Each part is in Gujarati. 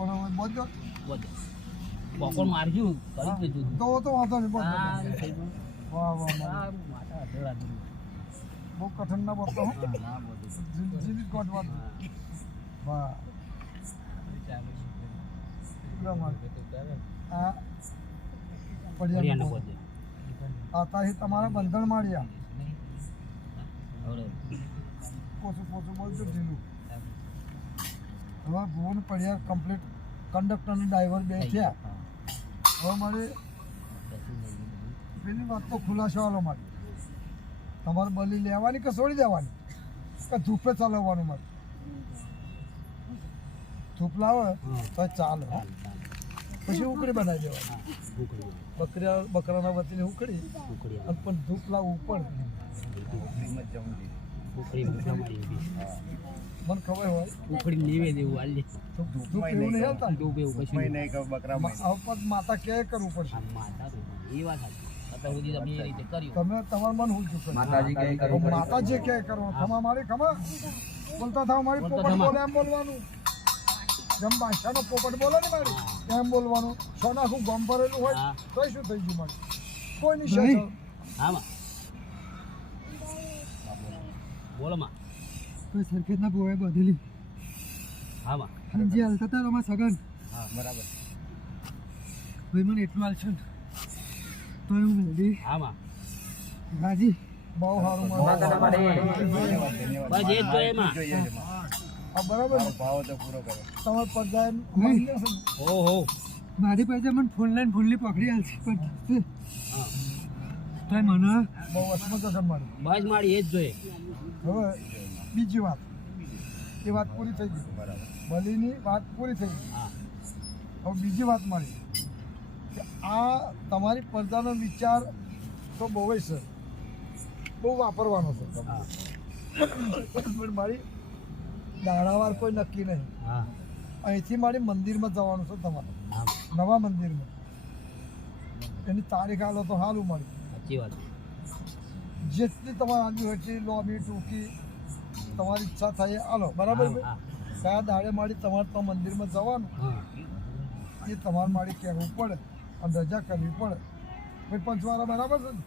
પણ બોલજો બપોર મારજું કરી દીધું તો વાંધો નહીં બોલ વાહ વાહ માતા અધેડા બહુ કઠિન ના બોલતો હું જીવિત ગોટ વાત વાહ આ પડ્યા આતાથી તમારા બંધન માળ્યા પોચું બોલજો ઢીલું હવે ભુવન પડ્યા કમ્પ્લીટ કંડક્ટર અને ડ્રાઈવર બે થયા હવે મારે પેલી વાત તો ખુલાસો વાળો મારે તમારે બલી લેવાની કે છોડી દેવાની કે ધૂપે ચલાવવાનું મારે ધૂપ લાવે તો ચાલે પછી ઉકળી બનાવી દેવાની બકરાના વતીને ઉકળી પણ ધૂપ લાવવું પડે મને ખબર હોય ઉકળી લેવે દેવું હાલે ધૂપ એવું નહીં આવતા માતા કે કરવું પડશે એ વાત હતી તમે એ રીતે કર્યું તમે તમારું મન હું ચૂક માતાજી કે કરો ખમા મારી ખમા બોલતા થાવ મારી પોપટ બોલે એમ બોલવાનું જેમ બાદશાહનો પોપટ બોલે ને મારી એમ બોલવાનું સોનાખું ગમ ભરેલું હોય તો શું થઈ ગયું મારે કોઈ નહીં હા બોલો માં કોઈ સરખેજના બોએ બધેલી હા માં જે હાલતા હતા રમા સગન હા બરાબર ભાઈ મને એટલું હાલશે ને તો એવું મેળવી હા માં રાજી બહુ સારું બસ એ જ જોઈએ માં હા બરાબર ભાવ તો પૂરો કરો તમારે પડદા ઓહો મારી પાસે મને ફૂલની પકડી હાલશે પણ તો મને બહુ અસમત છે મારે બસ મારી એ જ જોઈએ હવે બીજી વાત એ વાત પૂરી થઈ ગઈ બરાબર બલીની વાત પૂરી થઈ ગઈ હવે બીજી વાત મારી કે આ તમારી પડદાનો વિચાર તો બહુ છે બહુ વાપરવાનો છે પણ મારી દાડાવાર કોઈ નક્કી નહીં અહીંથી મારી મંદિરમાં જવાનું છે તમારે નવા મંદિરમાં એની તારીખ આલો તો સારું મારી સાચી વાત જેટલી તમારે આવી હોય છે લોબી ટૂંકી તમારી ઈચ્છા થાય આલો બરાબર કયા દાડે મારી તમારે તો મંદિરમાં જવાનું એ તમારે મારી કહેવું પડે અને રજા કરવી પડે ભાઈ પંચવાળા બરાબર છે ને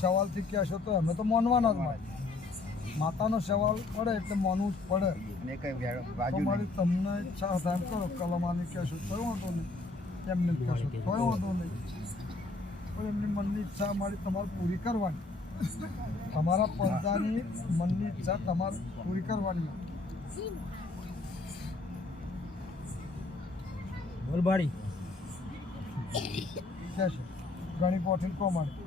સવાલથી કહેશો તો અમે તો માનવાના જ હોય માતાનો સવાલ પડે એટલે માનવું જ પડે તમારી તમને ઈચ્છા થાય એમ કરો કલમાની કહેશો તો વાંધો નહીં એમને કહેશો તો વાંધો નહીં પણ એમની મનની ઈચ્છા મારી તમારે પૂરી કરવાની તમારા પડદાની મનની ઈચ્છા તમારે પૂરી કરવાની બોલબાડી કહેશો ઘણી પોઠીલ કોમાડી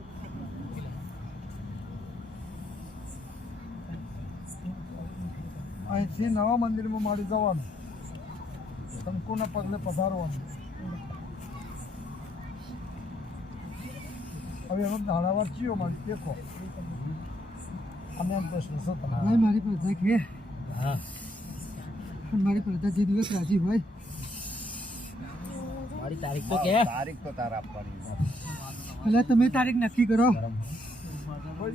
અહીંથી નવા મંદિરમાં મારી જવાનું શંકુના પગલે પધારવાનું હવે એનો દાણાવાર ચિયો મારી દેખો અમે એમ પ્રશ્ન છો તમારે મારી પ્રજા કે હા મારી પ્રજા જે દિવસ રાજી હોય મારી તારીખ તો કે તારીખ તો તારા આપવાની એટલે તમે તારીખ નક્કી કરો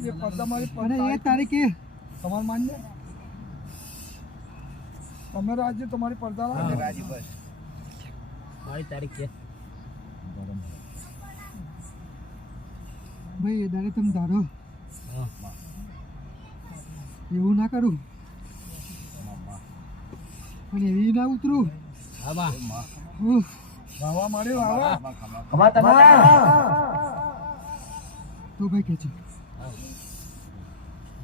એ પડદા મારી એ તારીખે તમારે માન્ય તમે રાજી તમારી પડદા રાજી બસ મારી તારીખ કે ભાઈ એ દાડે તમે ધારો એવું ના કરું પણ એવી ના ઉતરું હા માં વાવા મારી વાવા તો ભાઈ કે છે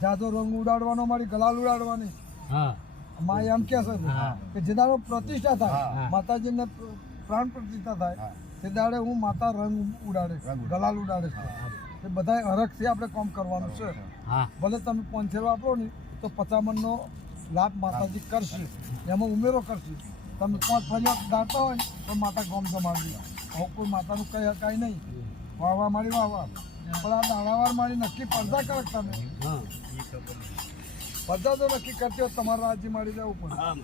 જાદો રંગ ઉડાડવાનો મારી ગલાલ ઉડાડવાની હા માં એમ કે છે કે જેદાનો પ્રતિષ્ઠા થાય માતાજીને પ્રાણ પ્રતિષ્ઠા થાય હા. તે દાડે હું માતા રંગ ઉડાડે રંગ ઉડાડે. ગલાલ ઉડાડે છે એ બધા હરખથી આપણે કામ કરવાનું છે હા ભલે તમે 5 વાપરો ને તો 50 મણનો લાભ માતાજી કરશે એમાં ઉમેરો કરશે તમે 5 ફરિયાદ દાતા હોય ને તો માતા ગામ જમાડી હવે કોઈ માતાનું કંઈ હકાય નહીં વાવા મારી વાવા પણ આ દાણાવાર મારી નક્કી પડદા કરક તમે હા પડદા તો નક્કી કરતી હોય તમારે રાજ્ય મારી જવું પડે હા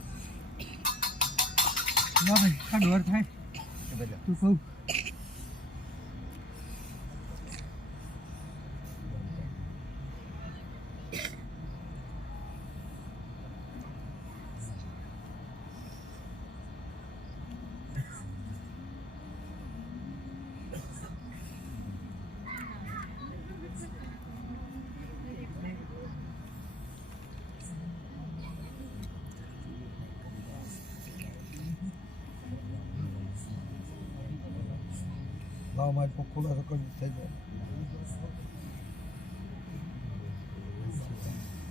ના ભાઈ આ ડોર થાય એ બધા. તું કહું લાવ મારી પર ખુલાસો કરી થઈ જાય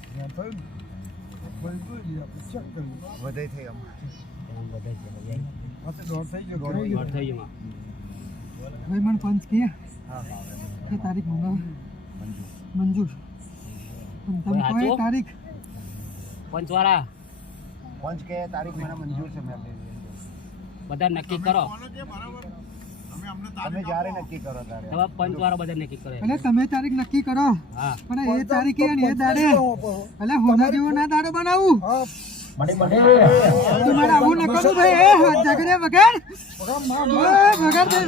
ત્યાં થયું ને ફરી જોઈ લઈએ આપણે ચેક કરીએ વધાઈ થઈ આમ. એમ બધા છે બધા આ તો દોઢ થઈ ગયો થઈ ગયું ભાઈ મને પંચ કે હા કે તારીખ મંગાવ મંજૂર. મંજૂર પણ કોઈ સાચું? તારીખ પંચવાળા પંચ કે તારીખ મને મંજૂર છે મેં આપી. બધા નક્કી કરો તમે જ્યારે નક્કી કરો ત્યારે હવે પંચવાળા બધા નક્કી કરે એટલે તમે તારીખ નક્કી કરો હા પણ એ તારીખે અને એ દાડે એટલે હોના જેવો ના દાડો બનાવું હા તમારે આવું ન કરું ભાઈ એ જગડે વગર બગા માં વગર દે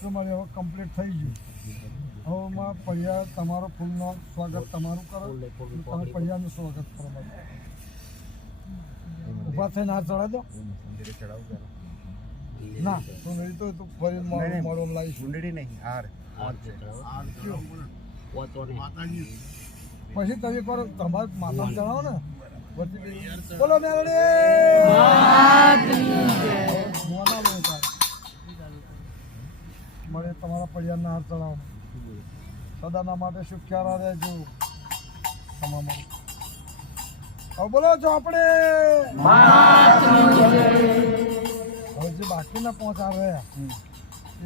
તમારે હવે કમ્પ્લીટ થઈ ગયું હવે માં પડિયા તમારો ફૂલનો સ્વાગત તમારું કરો તમે પડિયાનું સ્વાગત કરો બધું. ઊભા થઈને હાથ ચડાવી દો મંદિરે ચડાવું ત્યારે. ના તો નહીં તો તું ફરી નહીં, મોડો લાવીશ ચૂંદડી નહીં હાર. પોતો ને પછી તમે કરો તમારે માતા ચડાવો ને વચ્ચે બોલો મેલડી મોના લો તાર. મળે તમારા પડિયાના હાથ ચડાવો સદાના માટે સુખ્યારા રહેજો તમામ હવે બોલો છો આપણે હવે જે બાકીના 5 આ રહ્યા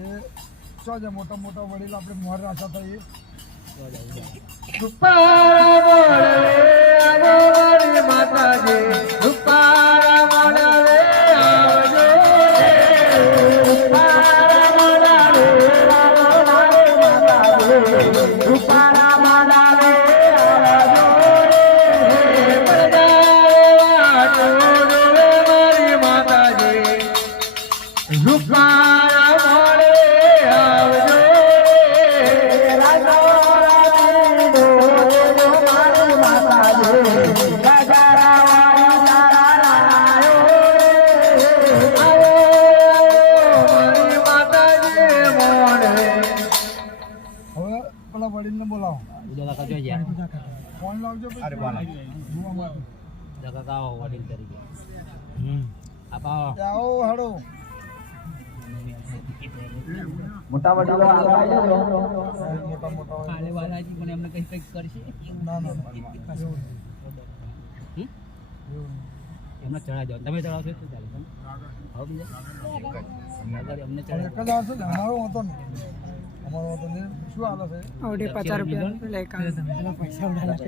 એ ચો જે મોટા મોટા વડીલ આપણે મોર રાશા થઈએ હવે પેલા વડીલને બોલાવો બીજો કાકા જોઈ જાય ફોન લાવજો પછી. અરે વાલા. જોવા માટે. બીજા કાકા આવો વડીલ તરીકે આપા એ આવો હાડો મોટા વડીલો આગળ આવી જજો. મોટા મોટા હોય. કાલે વાલાજી પણ એમને કંઈક કંઈક કરશે ના ના એવું નહીં. હમ? એવું નહીં. એમને ચડાવી દો તમે ચડાવશો તો ચાલે પણ હવે બીજા અમને પણ ચડાવી એક જ આવશે ને અમારો વાંધો નહીં અમારો વાંધો નહીં શું હાલે છે ઓડે 50 રૂપિયા લે કામ પૈસા ઉડાડે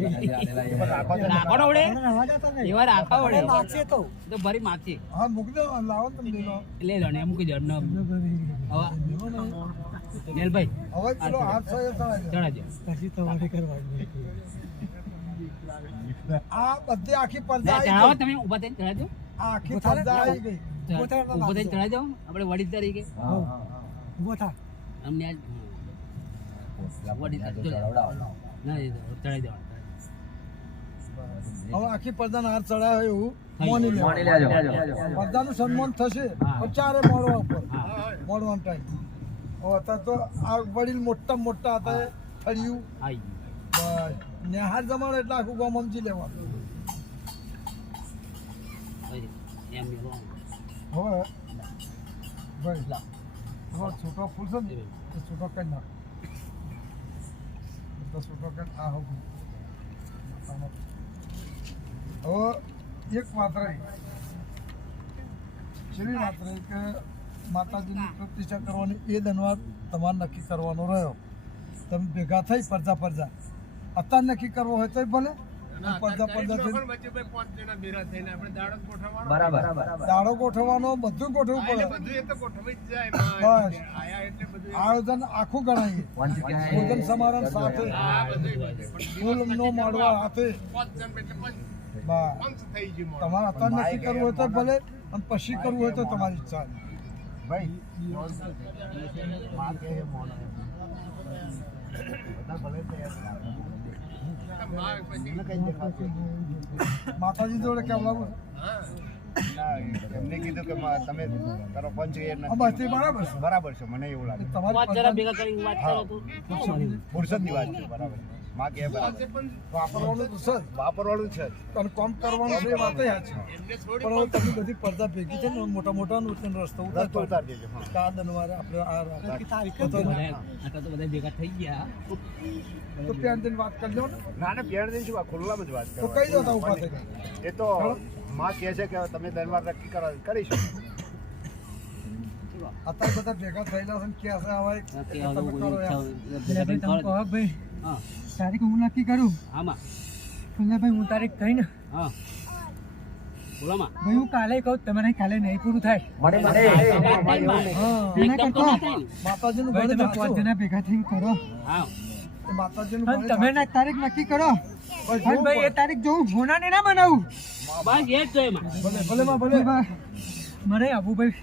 રાખો તો રાખો ને વડે એવા રાખો વડે નાખશે તો તો ભરી માગશે હા મૂકી દો લાવો તમે લઈ લો લઈ લો ને એમ મૂકી દો એમને હવે નેલભાઈ હવે પેલો હાથ છે એ ચડાવી દો. ચડાવજો પછી તમારે કરવાનું આ બધી આખી પડદા આવી ચડાવો ગઈ. તમે ઊભા થઈને ચડાવજો આ આખી પડદા આવી ગઈ ઊભો થઈને ચડાવજો આપણે વડીલ તરીકે ઉભો થા અમને આજ વડીલ તરીકે ના એ ચડાવી દેવાનું હવે આખી પડદાના હાથ ચડાવે એવું થઈ મોની ગયું. લેવાનું. લેજો. પડદાનું સન્માન થશે હા. પણ ચારે મોડવા ઉપર હા મોડવાનો ટાઈમ. હવે અત્યારે તો આ વડીલ મોટા હતા એ ફળિયું આઈ બસ નેહાર જમાડો એટલે આખું ગામ સમજી લેવાનું. ગયું એમ મેલો હવે ભાઈ હવે છોકરો ફૂલશે ને તો છોકરો કરી નાખ તો છોકરો કરી આ હવે એક વાત રહી છેલ્લી વાત રહી કે માતાજીની પ્રતિષ્ઠા કરવાની એ દનવાર તમારે નક્કી કરવાનો રહ્યો. તમે ભેગા થઈ પડદા અત્યારે નક્કી કરવો હોય તો ભલે પડદા બરાબર દાડો ગોઠવવાનો બધું ગોઠવવું પડે. બસ આયોજન આખું ગણાઈએ. ભોજન સમારંભ સાથે ફૂલનો માળવા હાથે. બસ તમારે અત્યારે નક્કી કરવું હોય તો ભલે અને પછી કરવું હોય તો તમારી ઈચ્છા. ભાઈ માં કે મોનો બધા ભલે માતાજી જોડે કેમ લાવું એમને કીધું કે તમે તારો પંચ એ નથી. બસ તે બરાબર છે. બરાબર છે, મને એવું લાગે. તમારી વાત જરા ભેગા કરીને વાત કરો તો ફુરસદની વાત છે. બરાબર છે. માં કે બરાબર વાપરવાનું તો છે જ. વાપરવાળું છે જ. અને કામ કરવાનું છે એ વાત યાદ છે. પણ હવે તમે બધી પડદા ભેગી છે ને મોટા રસ્તો રસ્તો ઉતાર દેજો. હા. કા દનવારે આપણે આ આટલા તો બધા ભેગા થઈ ગયા તો પ્યાર દઈને વાત કરી લો ને ના ના પેડ દઈશું, આ ખુલ્લામાં જ વાત તો કઈ દો તા ઉભા થઈ એ તો માં કહે છે કે તમે દરબાર નક્કી કરીશું. અત્યારે બધા ભેગા થયેલા છે ને કે હશે હવે કે તમે આવું કરો યાર. ભાઈ તમે કહો ભાઈ હા તારીખ હું નક્કી કરું. આમાં ભાઈ હું તારીખ કહી ને હા બોલો માં ભાઈ હું કાલે કહું તમારે કાલે નહીં પૂરું થાય. મળે હા એના કરતા માતાજીનું ભાઈ ગણિત તમે હાચું. 5 જણા ભેગા થઈને કરો હા એ માતાજીનું અને ગણિત તમે હાચું. ના તારીખ નક્કી કરો. બસ અને ભાઈ એ તારીખ જોઉં હોનાને ના બનાવું. બસ એ જ તો એમાં ભલે ભલે માં ભલે મને આવું ભાઈ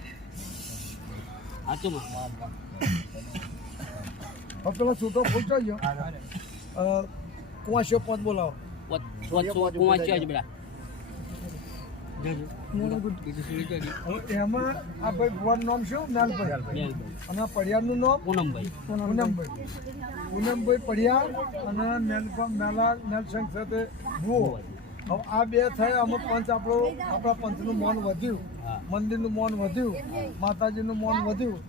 સાચું માં હવે પેલો છૂટો ફૂલ થઈ ગયો કુવાશીઓ પાંચ બોલાવો. પહોંચ્યા જ બેટા હવે એમાં આ ભાઈ ભુવાનું નામ શું મેલભાઈ અને આ પડિયારનું નામ પૂનમભાઈ પૂનમભાઈ પડિયાર અને મેલસંગ સાથે ભુવો. હવે આ બે થયા અમુક પંચ આપણા પંચનું મૌન વધ્યું, મંદિરનું મૌન વધ્યું, માતાજીનું મૌન વધ્યું.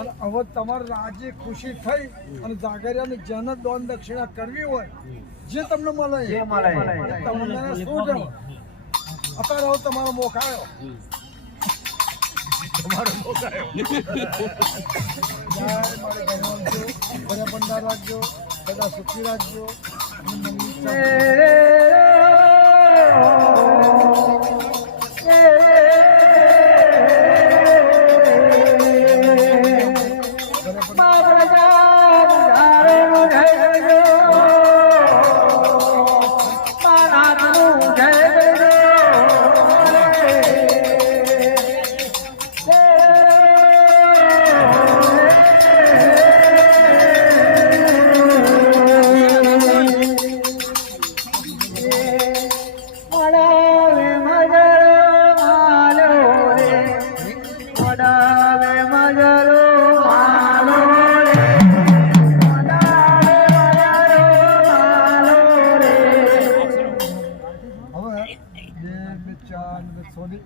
અને હવે તમારે રાજી ખુશી થઈ અને જાગરિયાને જેને દાન દક્ષિણા કરવી હોય જે તમને મળે એ તમને શું છે અત્યારે હવે તમારો મોખ આવ્યો. જય મારે ભગવાન છો, બધા ભંડાર રાખજો, બધા સુખી રાખજો અને મમ્મી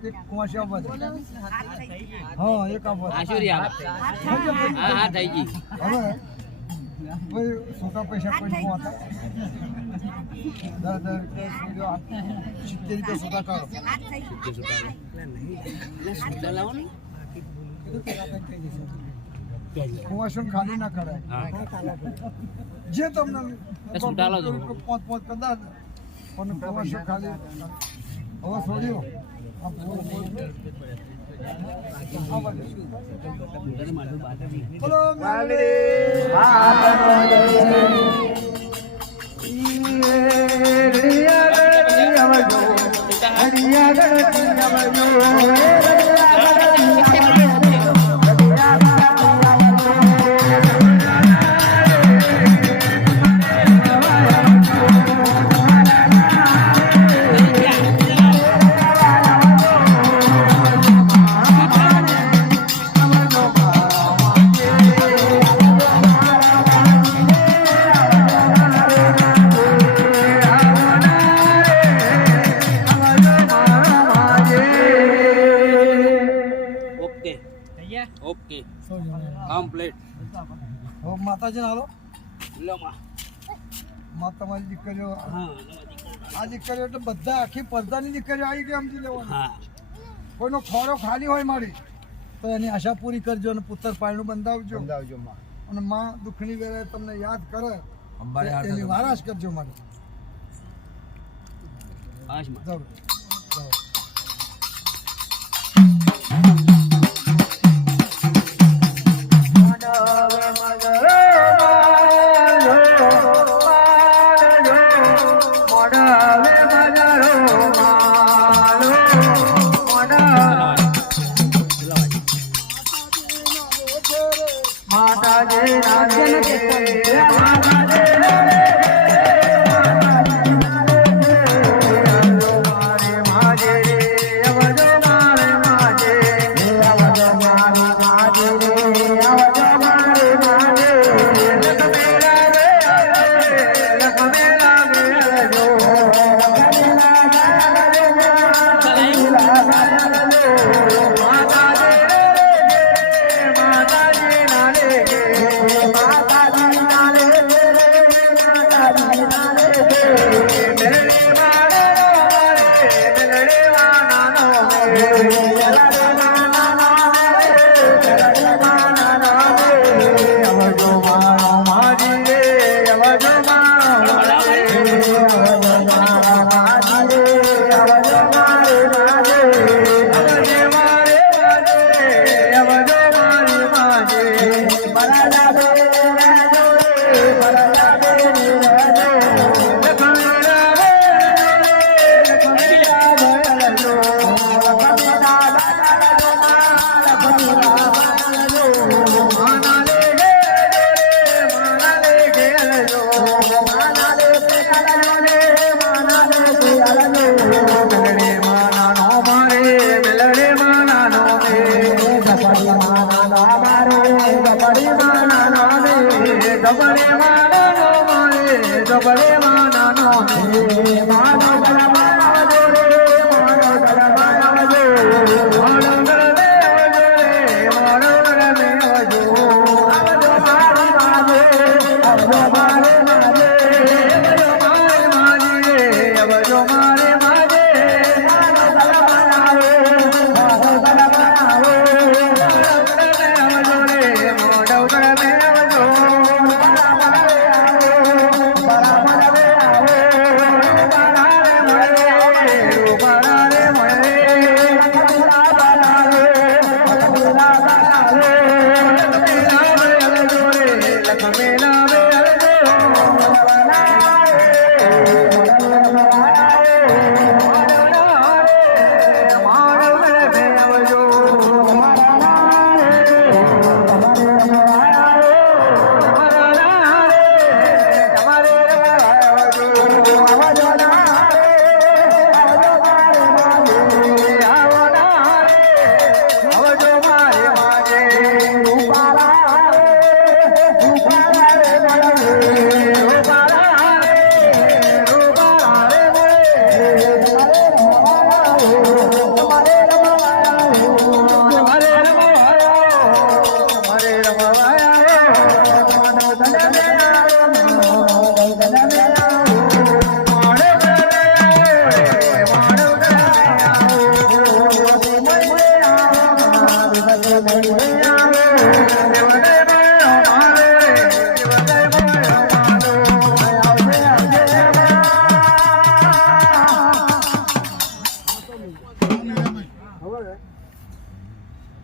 એક કુવાસી આવવા દે. હા એક આવવા દે. આશુરી આવે હા થઈ ગઈ હવે ભાઈ છોટા પૈસા કોઈ નહીં હતા. 10 રૂપિયા 70 રૂપિયા છોટા કરો. કુવાસી ખાલી ના કરાય જે તમને છૂટા લો છો. પાંચ કદાચ પણ કુવાસી ખાલી હવે છોડ્યો. બોલો હવે માતાજીને હાલો લો માં. માં તમારી દીકરીઓ હા આ દીકરીઓ એટલે બધા આખી પડદાની દીકરીઓ આવી ગઈ સમજી લેવાનું. હા કોઈનો ખોરો ખાલી હોય મારી તો એની આશા પૂરી કરજો અને પુત્ર પાયણું બંધાવજો સમજાવજો માં. અને માં દુઃખની વેળાએ તમને યાદ કરે અંબારી હાટે એની વારાશ કરજો મારે. હાશ માં. જાઓ જાઓ.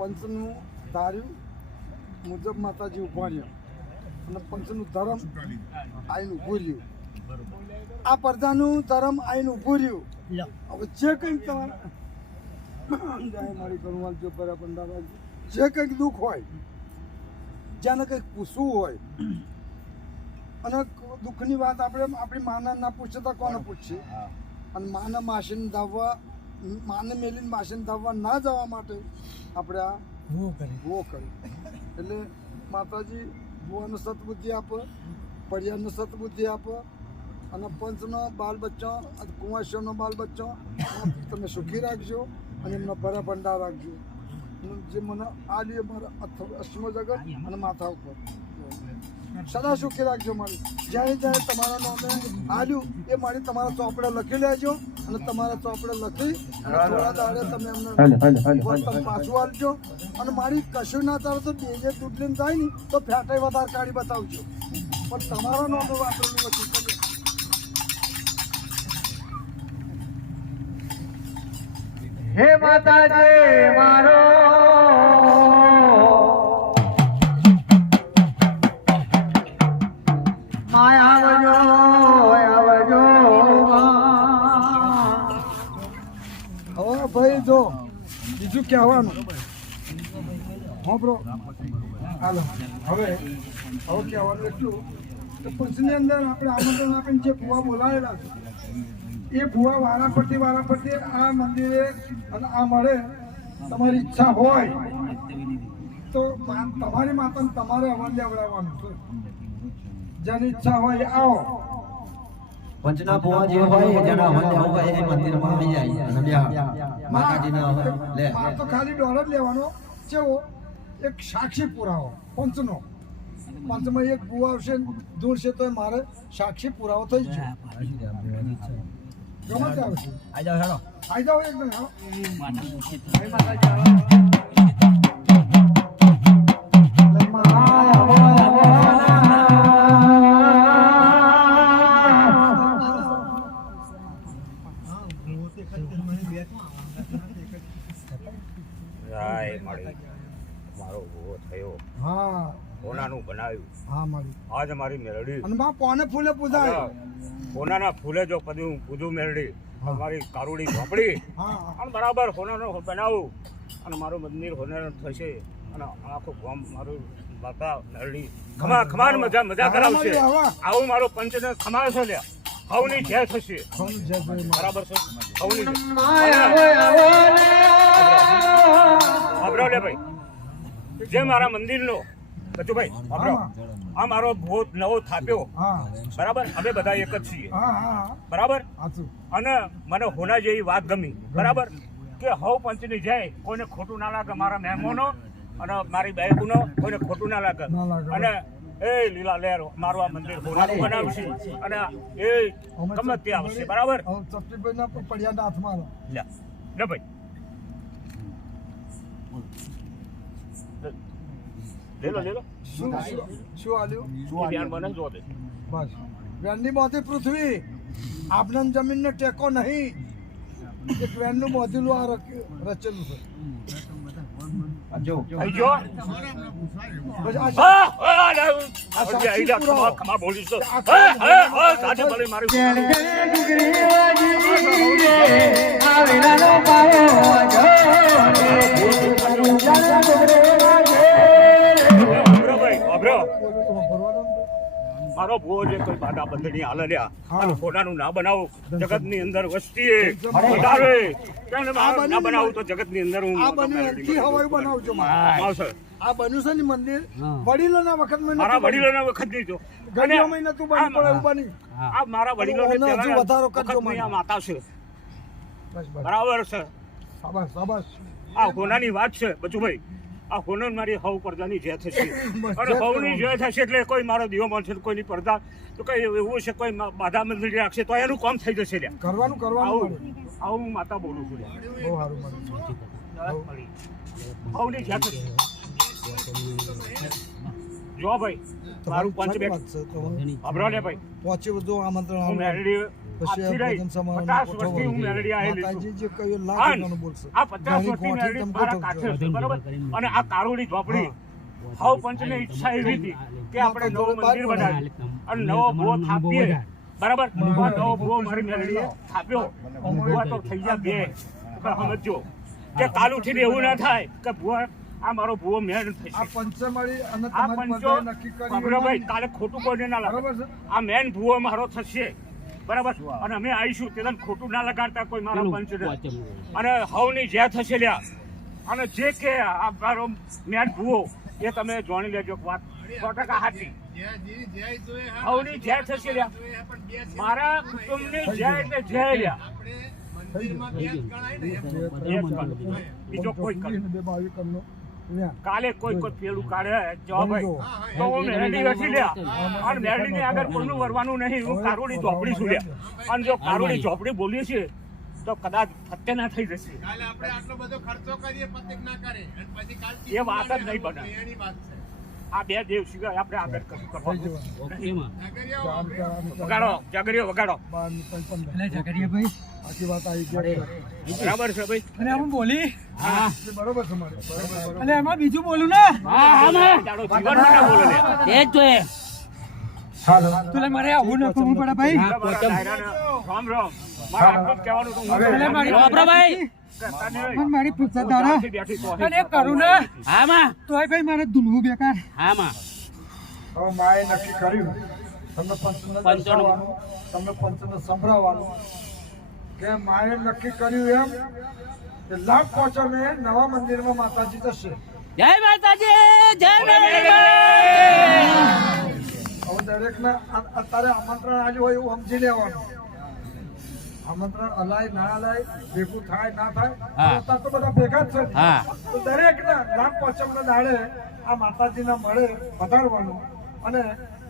પંચનું ધાર્યું મુજબ માતાજી ઉભા રહ્યા અને પંચનું ધર્મ આઈને ઊભું રહ્યું. આ પડદાનું ધર્મ આઈને ઊભું રહ્યું. હવે જે કંઈક તમારે જય મારી કરુણાલ જો બરા પંડાવાલ જે કંઈક દુઃખ હોય, જેને કંઈક પૂછવું હોય અને દુઃખની વાત આપણે આપણી માના ના પૂછે તો કોને પૂછીએ? અને માના માસીને ધાવવા, માને મેલીને માસીને ધાવવા ના જવા માટે આપણે આ વો કરી. એટલે માતાજી ભુવાનો સતબુદ્ધિ આપે, પડિયાનો સતબુદ્ધિ આપે અને પંચનો બાલ બચ્ચો, કુંવાસીઓનો બાલ બચ્ચો તમે સુખી રાખજો અને એમનો ભરા ભંડાર રાખજો. જે મને આલી મારા અશ્મ જગત અને માથા ઉપર સદા સુખી રાખજો મારી. જ્યારે જ્યારે તમારા નામે આલ્યું એ મારી તમારા ચોપડે લખી લેજો અને તમારા ચોપડે લખી અને થોડા દાડે તમે એમને વર્તન પાછું આપજો. અને મારી કશું ના ચાલે તો બે દૂધ લઈને જાય ને તો ફેટાઈ વધારે કાઢી બતાવજો, પણ તમારા નામે વાપરેલું વસ્તુ કરજો. હે માતાજી મારો માયા આવજો હવે ભાઈ જો બીજું કહેવાનું હા બ્રો હાલો. હવે કહેવાનું એટલું કે પંચની અંદર આપણે આમંત્રણ આપીને જે ભૂવા બોલાવેલા છે એ ભૂવા વારા ફરતી આ મંદિરે અને આ મળે. તમારી ઈચ્છા હોય તો તમારી માતાને તમારે અવન લેવડાવવાનું છે. જેની ઈચ્છા હોય એ આવો. પંચના ભુવા જે હોય જેના હવન હોય એ મંદિરમાં આવી જાય અને માતાજીના લે આ તો ખાલી ડોલર લેવાનો કેવો એક સાક્ષી પુરાવો પંચનો. પંચમાં એક ભૂવા આવશે દૂર છે તો મારે સાક્ષી પુરાવો થઈ જાય. ગમે તે આવશે આવી જાઓ એકદમ. મારો ભૂવો થયો, હા સોનાનું બનાવ્યું. હા મારી આજ મારી મેળડી અને બા કોને ફૂલે પૂજાય. સોનાના ફૂલે જો પૂજું મેળડી મારી કારુડી ઝોપડી હા અને બરાબર સોનાનો બનાવું અને મારું મંદિર સોનાનું થશે અને આખું ગામ મારું બાપા મેળડી ખમાન મજા કરાવશે. આવું મારો પંચને ખમાશે લ્યા. હવની જય થશે. બરાબર છે. હવની લે ભાઈ જે મારા મંદિરનો કચુભાઈ આ મારો ભૂત નવો થાપ્યો. બરાબર અમે બધા એક જ છીએ. બરાબર. અને મને હોના જેવી વાત ગમી. બરાબર કે હવ પંચની જાય કોઈને ખોટું ના લાગે. મારા મહેમાનો અને મારી બાઈકુનો કોઈને ખોટું ના લાગે. અને એ લીલા લહેર મારું આ મંદિર હોનાનું બનાવશે અને એ ગમે તે આવશે. બરાબર. પડ્યા હાથમાં લે ભાઈ લેલો શું આલ્યું બસ. વેનની મોતી પૃથ્વી આપના જમીનનો ટેકો નહીં. એક વેનનું મોતીલું આ રચેલું છે. જો બસ આ મારો ભૂવો જે કોઈ બાધા બંધની હાલ લ્યા અને ખોટાનું ના બનાવું. જગત ની અંદર વસ્તી વધારે ના બનાવું તો જગત ની અંદર હું આ બન્યું એનથી હવાઈ બનાવજો. આ બન્યું છે ને મંદિર વડીલોના વખતમાં મારા વડીલોના વખત નહીં જો ઘણા મહિના તું બની પડે એવું બની. આ મારા વડીલોને વધારો કરજો. આ માતા છે. બરાબર છે. શાબાશ. આ હોનાની વાત છે બચુભાઈ. આ હોનર મારી હવ પડદાની જય થશે અને હવની જય થશે એટલે કોઈ મારો દીવો માનશે કોઈની પડદા તો કઈ એવું છે કોઈ બાધા મંદિર રાખશે તો એનું કામ થઈ જશે. કરવાનું આવું હું માતા બોલું છું. બહુ સારું હવની જય થશે. જો ભાઈ મારું પંચ બેગ અબરો લે ભાઈ પહોંચી બધું આમંત્રણ હું મેલડી પછી ભોજન સમારોહ 50 વર્ષથી હું મેલડી આવેલી છું. જે કયો લાખ બોલશે આ 50 વર્ષથી મેલડી મારા કાઠે છે. બરાબર. અને આ કારુડી ઝોપડી હવ પંચની ઈચ્છા એવી હતી કે આપણે નવું મંદિર બનાવીએ અને નવો ભૂવો થાપીએ. બરાબર. નવો ભૂવો મારી મેલડીએ થાપ્યો. ભૂવા તો થઈ ગયા બે. સમજો કે કાલ ઉઠીને એવું ના થાય કે ભૂવા આ મારો ભૂવો મેળ થશે. આ પંચમાળી અને આ તમારી પંચો પંચાયત નક્કી કરી ભાઈ કાલે ખોટું કોઈને ના લાગે. બરાબર છે. આ મેન ભૂવો મારો થશે. બરાબર. અને અમે આવીશું તે ખોટું ના લગાડતા કોઈ મારા પંચ અને હવની જય થશે લ્યા. અને જે કે આ મારો મેન ભૂવો એ તમે જાણી લેજો. વાત 100% સાચી. હવની જય થશે લ્યા. મારા કુટુંબની જય એટલે જય લ્યા. થઈ ગયું. એક કર. બીજો કોઈ કર. 22 કરનો ન્યા. કાલે કોઈ પેલું કાઢે જો ભાઈ તો હું મેરડી વેચી લે અને મેરડીની આગળ કોઈનું વરવાનું નહીં. હું કારુડી ચોપડી છું લે અને જો કારુડી ચોપડી બોલીએ છીએ તો કદાચ ફતે ના થઈ જશે. કાલે આપણે આટલો બધો ખર્ચો કરીએ પતિક ના કરે અને પછી કાલ એ વાત જ નહીં બને. એની વાત છે. આ બે દેવ સિવાય આપણે આગળ કશું થઈ કરવાનું જવાનું. ઓકે માં જામ કરાવવાનું. વગાડો જગરીઓ વગાડો 12 ની 15. એટલે ઝઘડિયા ભાઈ આખી વાત આવી ગઈ. બરાબર છે ભાઈ. અને આમ બોલી હા એ બરોબર છે મારે. બરોબર. અને એમાં બીજું બોલું ને હા હા માં જાડો જીવનમાં ના બોલે લે. એ જ જોઈએ તું મારે આવું ન કરવું પડે ભાઈ મારા ડાયરાને રામ રામ. મારે આટલું જ કહેવાનું હતું. હું એટલે મારી વાપરો ભાઈ પણ મારી પૂછતા તારા બેઠી તો અને એક કરું ને હા માં તોય ભાઈ મારે ધૂનવું બેકાર હા માં હવે માએ નક્કી કર્યું તમને પંચને દર્શાવવાનું, તમને પંચને સંભળાવવાનું કે માએ નક્કી કર્યું એમ કે લાભ પહોંચમે નવા મંદિરમાં માતાજી જશે. જય માતાજી જય માતાજી. હવે દરેકને અત્યારે આમંત્રણ આવ્યું હોય એવું સમજી લેવાનું. આમંત્રણ અલાય ના અલાય, ભેગું થાય ના થાય, હા. અત્યારે તો બધા ભેગા જ છે. હા તો દરેકને લાભ પહોંચમના દાડે આ માતાજીના મળે પધારવાનું અને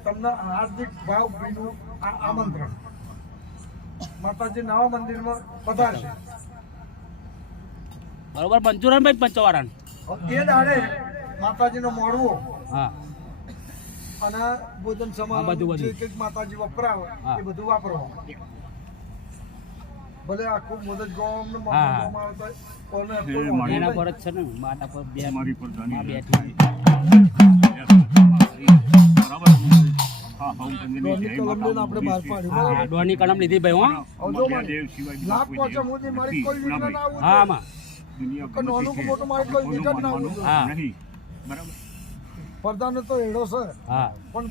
તમને હાર્દિક ભાવભીનું આ આમંત્રણ. માતાજી નવા મંદિરમાં પધારશે. બરોબર પંચોરન ભાઈ પંચવારણ હવે એ દાડે માતાજીનો મોડવો હા અને ભોજન હા, સમાન બધું. જે કંઈક માતાજી વપરાવે હા. એ બધું વાપરવાનું. ભલે આખું મોદજ ગામ ને હા. ગામ આવતા હોય, કોને કોઈ એ વાંધો એના નહીં. પર જ છે ને માતા પર બે મારી પર ધની માં રહે. બેઠી બરાબર. હા હા દોડની કલમ લઈને આપણે બહાર પાડ્યું. હા બરાબર? ડોની કલમ લીધી ભાઈ હો હવે જો બે મારી દેવ સિવાય બીજા લાભ કોઈ પહોંચે દેવ સુધી મારી કોઈ નથી. વિઘ્ન ના આવવું હા જોઈએ. માં દુનિયા કે નાનું કે મોટું મારી કોઈ વિઘ્ન ના આવવું જોઈએ. હા. નહીં. બરાબર. પડદાનો તો એડો છે હા પણ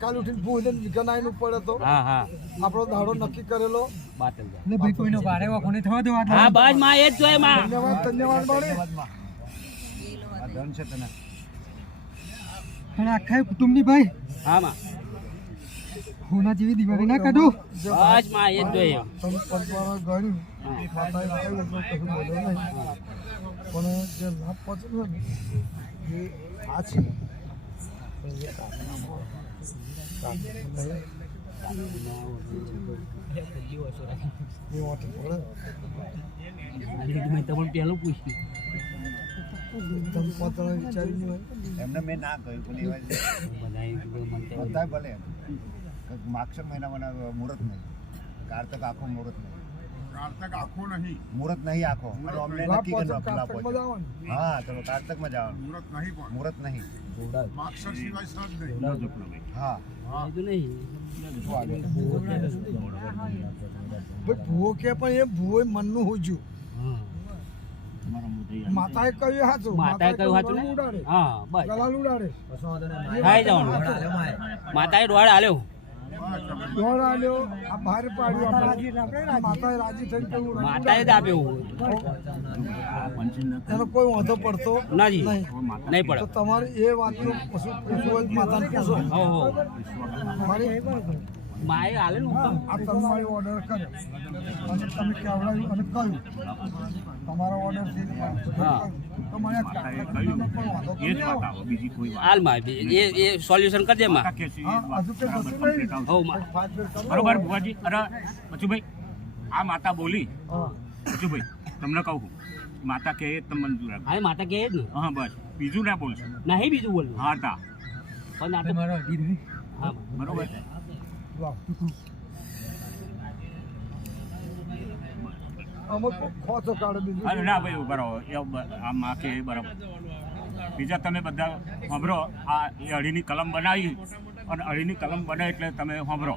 કાલ ઉઠીને ભૂલે વિઘ્ન આવીને પડે તો હા હા આપણો દાડો નક્કી કરેલો. બાતલ જાય. એટલે ભાઈ કોઈનો ભારે વાંકો નહીં થવા દેવા હા બસ માં એ જ જોઈએ માં ધન્યવાદ ધન્યવાદ મારી. અને આખા કુટુંબની ભાઈ હા માં હોના જેવી દિવાળી ના કાઢું જો બસ માં એ જ જોઈએ તમે પંચવાળા ગણ્યું માતાએ કહ્યું એટલે કશું બોલ્યો નહીં. પણ જે લાભ પહોંચેલો ને એ આ છે. એ કાકનામાં એ વાંચી પડે. મેં તમને પેલું પૂછ્યું તમે પોતાના વિચારીને હોય. એમને મેં ના કહ્યું પેલી વાત બધા ભલે માક્ષર મહિનામાં મુહૂર્ત નહીં, કારતક આખો મુહૂર્ત નહીં, કારતક આખો નહીં, મુહૂર્ત નહીં આખો અને અમને લાભ નક્કી પહોંચે કર્યું કારતકમાં જવાનું. હા ચલો કારતકમાં જવાનું, મુહૂર્ત નહીં પણ મુહૂર્ત નહીં. માક્ષર સિવાય સજ નહીં. ન જપલો ભાઈ. હા કીધું નહીં ભાઈ ભૂવો કે પણ એ ભૂવો મનનું હોજ્યું. તમારા મોઢે માતાએ કહ્યું હાચું. માતાએ કહ્યું હાચું ને? ઉડાડે હા બસ ગલાલ ઉડાડે. ખાઈ જવાનું માતાએ દોડ આલ્યો દોડ આલ્યો આ બહાર પાડ્યું આપણે. માતાએ રાજી થઈને કહ્યું માતાએ જ આપ્યું એનો કોઈ વાંધો પડતો નથી નહીં. નહીં પડે તો તમારે એ વાતનું કશું પૂછવું હોય તો માતાને પૂછો. હો હો મારી માએ આલે ને આ તમારી ઓર્ડર કર્યો અને તમે કેવડાવ્યું અને કહ્યું તમારા ઓર્ડરથી હા. તો મને આ કાકડાનો પણ વાંધો તો એ જ નહીં વાત આવે. આવે બીજી કોઈ વાત હાલ માં એ સોલ્યુશન કરી દે માં કે છે, હા, હજુ કંઈ બરાબર થતું complete નહીં. આવશે. હો માં પાંચ મિનિટ કરો. બરોબર ભુવાજી. અરે બચુભાઈ આ માતા બોલી હા. બચુભાઈ તમને કહું માતા કહે એ તમે મંજૂર રાખો. હવે માતા કહે જ ને હા બસ બીજું ના બોલશો. નહીં બીજું બોલવું હા તા પણ આ તો મારો અઢી હા બરોબર. વાહ. અમુક ખોચો કાઢે બીજું અરે ના ભાઈ બરાબર એ આ માં કે એ બરાબર. બીજા તમે બધા સાંભળો આ એ અઢીની કલમ બનાવી અને અઢીની કલમ બને એટલે તમે સાંભળો.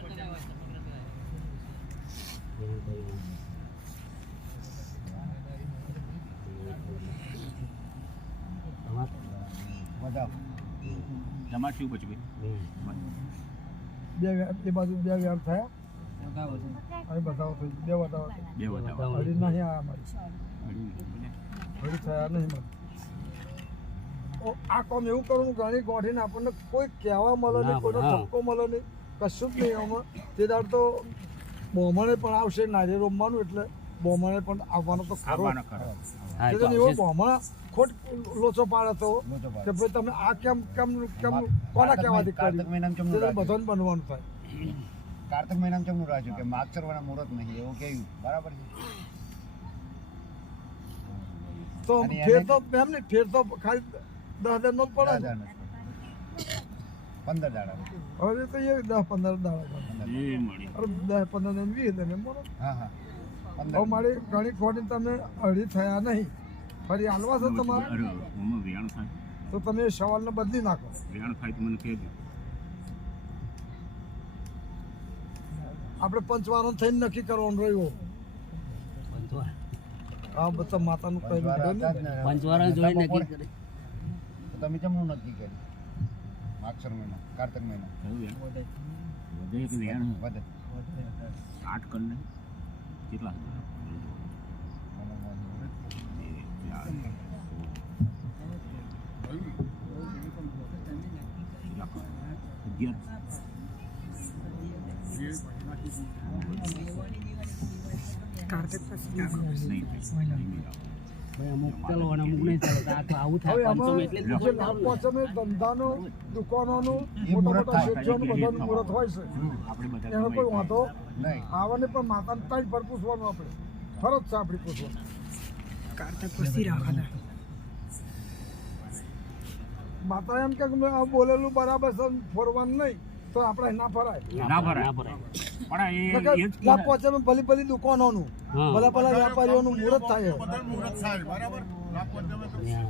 બધા તમારે શું બચુભાઈ? બે વ્યાર એ બાજુ બે વ્યાર થયા અહીં બતાવો તો બે બતાવો બે બતાવો. હરી નહીં આ મારી હરી થયા નહીં મારે. આ કામ એવું કરવું ઘણી ગોઠીને આપણને કોઈ કહેવા મળે નહીં, કોઈનો હા. ઠપકો મળે નહીં, કશું જ નહીં. આમાં તે દાડ તો બહુમણે પણ આવશે નારિયેળ રમવાનું એટલે બોમણે પણ આવવાનો તો ખરો આવવાના ખરો. હા એ કે તો એવો આવશે જ. બોમણા ખોટ લોચો પાડે તો લોચો પાડે. કે ભાઈ તમે આ કેમ કેમ કેમ કોના કહેવાથી કાર્તક કર્યું મહિનામાં ચમનું એટલે રાખ્યું. બધાને બનવાનું થાય કાર્તક મહિનામાં ચમનું રાખ્યું કે માગસર વાળા મુહૂર્ત નહીં એવું કહ્યું બરાબર છે તો અને ફેર એને- તો એમ નહીં ફેર તો ખાલી 10 દાડાનો જ પડે ને. 15 દાડા હવે તો એ 10-15 દાડા એ મળી. અરે 10-15 ને 20 એટલે બોલો હા હા હવે 15 મારી ઘણી ખોટી તમે અઢી થયા નહીં ફરી હાલવા છો તમારે અરે, આમાં વેણ થાય. તો તમે એ સવાલને બદલી નાખો વેણ થાય તો મને કહેજો. આપણે પંચવારો થઈને નક્કી કરવાનું રહ્યું પંચવાર આ બધા માતાનું કઈ પંચવારા હતા જ ને. પંચવારા જોઈ નક્કી બપોરે. કરી. તો તમે ચમનું નક્કી કર્યું માગસર મહિના કાર્તક મહિના કયું વેણ? વધે કે વેણ? વધે 8 કર ને. કેટલા? એ, 4. કેટલા કર? 11. નહીં થાય. ભાઈ અમુક ચાલો અને અમુક નહીં ચાલો. તો આ તો આવું હવે થાય. આમાં પંચમ એટલે જ જે લાભ પહોંચે છે, ધંધાનું દુકાનોનું એ મોટા મુહૂર્ત મોટા થાય. શેઠિયાનું બધાનું મુહૂર્ત હોય છે આપણે બધા એનો કોઈ વાંધો નહીં આવવાને પણ માતાને તાજ પર પૂછવાનું આપણે ફરજ છે આપણી પૂછવાનું માતા એમ કે મેં આ બોલેલું બરાબર છે ફરવાનું નહીં તો આપણે ના ફરાય ના ભરાય. ના ભરાય. પણ એ જ લાભ પહોંચે છે ભલી ભલી દુકાનોનું હા. ભલા ભલા વેપારીઓનું મુહૂર્ત થાય બધાનું મુહૂર્ત થાય બરાબર લાભ તમે તો વેણ.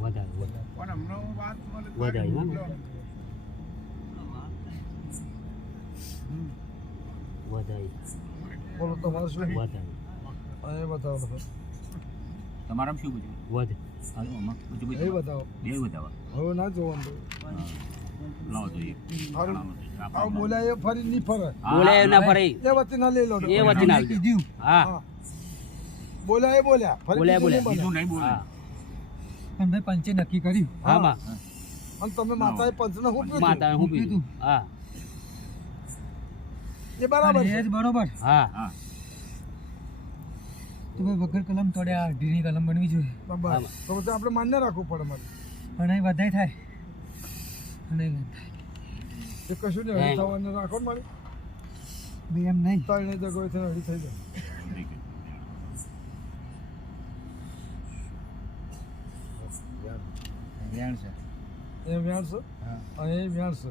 વધારે પણ હમણાં હું વાત મને વધારે હા ને? વધારે બોલો તમારે શું વધારે એ બતાવો તમારામાં શું બધું? વધે. હાલો, આમાં બધું એ બધું. બતાવો બે બતાવો. હવે ના જોવાનું લાવો જોઈએ. હારું. જણાવો. આ બોલ્યા એ ફરી નહીં ફરે હા, બોલે ના ફરે. એ વતી ના લઈ લો એ વચન આવજો. હા હા. બોલ્યા એ બોલ્યા ફરી બોલ્યા બીજું નહીં બીજું બને. નહીં બોલે. હા ભાઈ પંચે નક્કી કર્યું હા બા. અને તમે માતાએ પંચને હું કીધું માતા હું કીધું? હા એ બરાબર એ છે જ બરોબર હા હા. તો ભાઈ વગર કલમ તોડ્યા ઢીની કલમ બનવી જોઈએ બરાબર તો પછી આપણે માન્ય રાખવું પડે મારે પણ અહીં વધારે થાય અને એ કશું નહીં હળી થવાનું રાખો ને મારી ભાઈ એમ નહીં ત્રણેય જગ્યાએ થઈને હળી થઈ જાય વેણ છે એ વ્યાણ છે હા અને એ વ્યાણ છે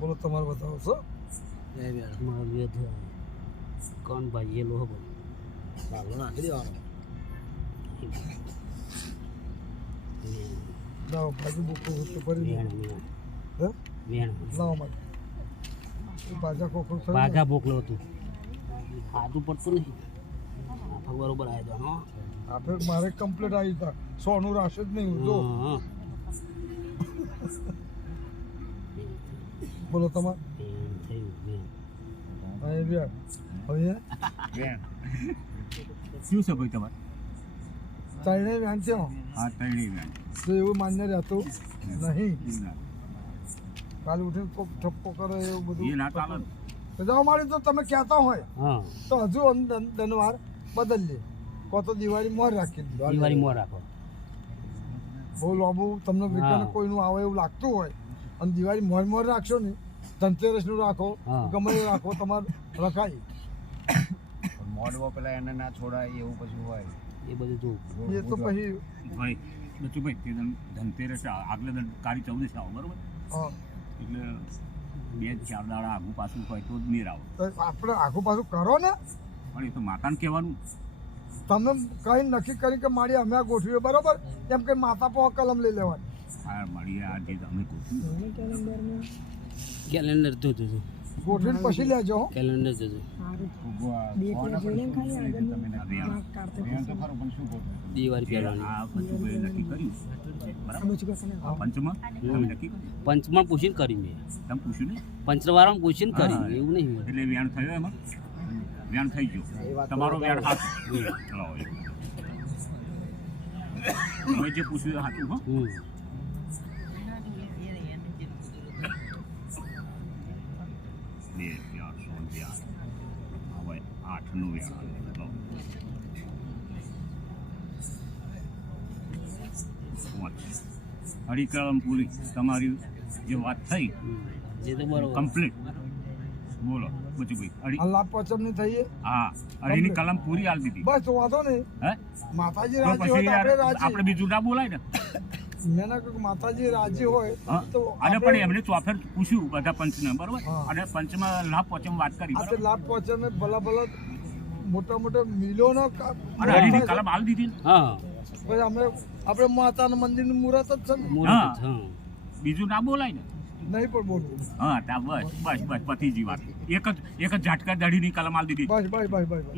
બોલો તમારે બતાવો છો મહાવીર કોણ ભાઈ એ લોહ બોલ. લાવો બાજુ બુકો તો ફરી વેણ વેણ હે વેણ લાવો મારે એ બાજા કોકરું થઈ બાઘા બોકલો હતું. હાથું પડતું નહીં. આ પગ બરોબર આવ્યો હતો. હા આપણે મારે કમ્પ્લીટ આવી હતા સોનું રાશે જ નહીં હું જો હા. બોલો તમારે વેણ થયું વેણ. હા એ વ્યાણ હવે વેણ શું છે ભાઈ તમારે? ત્રણેય વ્યાણ છે હા, ત્રણેય વેણ. તો એવું માન્ય રહેતું નહીં ના. કાલે ઉઠીને કોક ઠપકો કરે એવું એ બધું ના ચાલે ને. તો જાઓ મારી તો તમે કહેતા હોય હા તો હજુ ધનવાર બદલીએ કો તો દિવાળી મોર રાખી દીધું દિવાળી મોર રાખો. બહુ લાંબુ તમને વિકન હા. કોઈનું આવે એવું લાગતું હોય અને દિવાળી મોર મોર રાખશો ને ધનતેરસનું રાખો હા. ગમે એ રાખો તમારે રખાય પણ મોડવો પેલા એને ના છોડાય એવું પછી હોય એ બધું જોવું. એ તો પછી ભાઈ બચુભાઈ તે ધનતેરસ આગલે કાળી 14 આવો બરોબર હા, એટલે 2-4 દાડા આગું પાછું હોય તો જ મેર આવે. તો આપણે આખું પાછું કરો ને પણ એ તો માતાને કહેવાનું. તમે કઈ નક્કી કરી કે મારી અમે આ ગોઠવીએ બરોબર એમ કે માતા પર કલમ લઈ લેવાની આ મળીએ આ જે અમે ગોઠવ્યું. કેલેન્ડર જોજો. ગોઠવીને પછી લેજો હો. કેલેન્ડર જોજો. વેણ તો ખરું પણ શું ખોટું દિવાળી પહેલાની. આ બચુભાઈ નક્કી કર્યું બરાબર. આ પંચમાં તમે નક્કી કર્યું. પંચમાં પૂછીને કરી મેં. તમે પૂછ્યું ને પંચવાળામાં પૂછીને કરી. હા. એવું નહીં. એટલે વ્યાણ થયો એમાં વ્યાણ થઈ ગયો તમારો વ્યાણ હાથ તમે જે પૂછ્યું એ હાથું હા હમ. બે 4 6 8 હવે 8 8નું વ્યવહાર. અઢી કલમ પૂરી તમારી જે વાત થઈ જે તો બરોબર કમ્પ્લીટ. બોલો બચુભાઈ અઢી આ લાભ પચમ ની થઈએ હા અઢીની કલમ પૂરી આલી દીધી. બસ તો વાંધો નહીં. હે માતાજી તો રાજી હોય પછી તો આપણે યાર રાજી. આપણે બીજું ના બોલાય ને. મેં ના કહ્યું કે માતાજી રાજી હોય હા. તો અને આપણે- પણ એમને ચોફેર પૂછ્યું બધા પંચને બરોબર હા. અને પંચમાં લાભ પચમ વાત કરી આ તે બરોબર? લાભ પચમ એ ભલા ભલા મોટા મોટા મિલોનો અને અઢીની કલમ આલી દીધી ને. હા પછી આપણે માતાના મંદિરનું મુહૂર્ત જ છે ને. મુહૂર્ત હા. હા બીજું ના બોલાય ને. નહીં પણ બોલવું. હા તા બસ બસ બસ પતિજી વાત. એક જ ઝાટકા દાઢીની કલમ આલી દીધી. બસ બસ બસ બસ બસ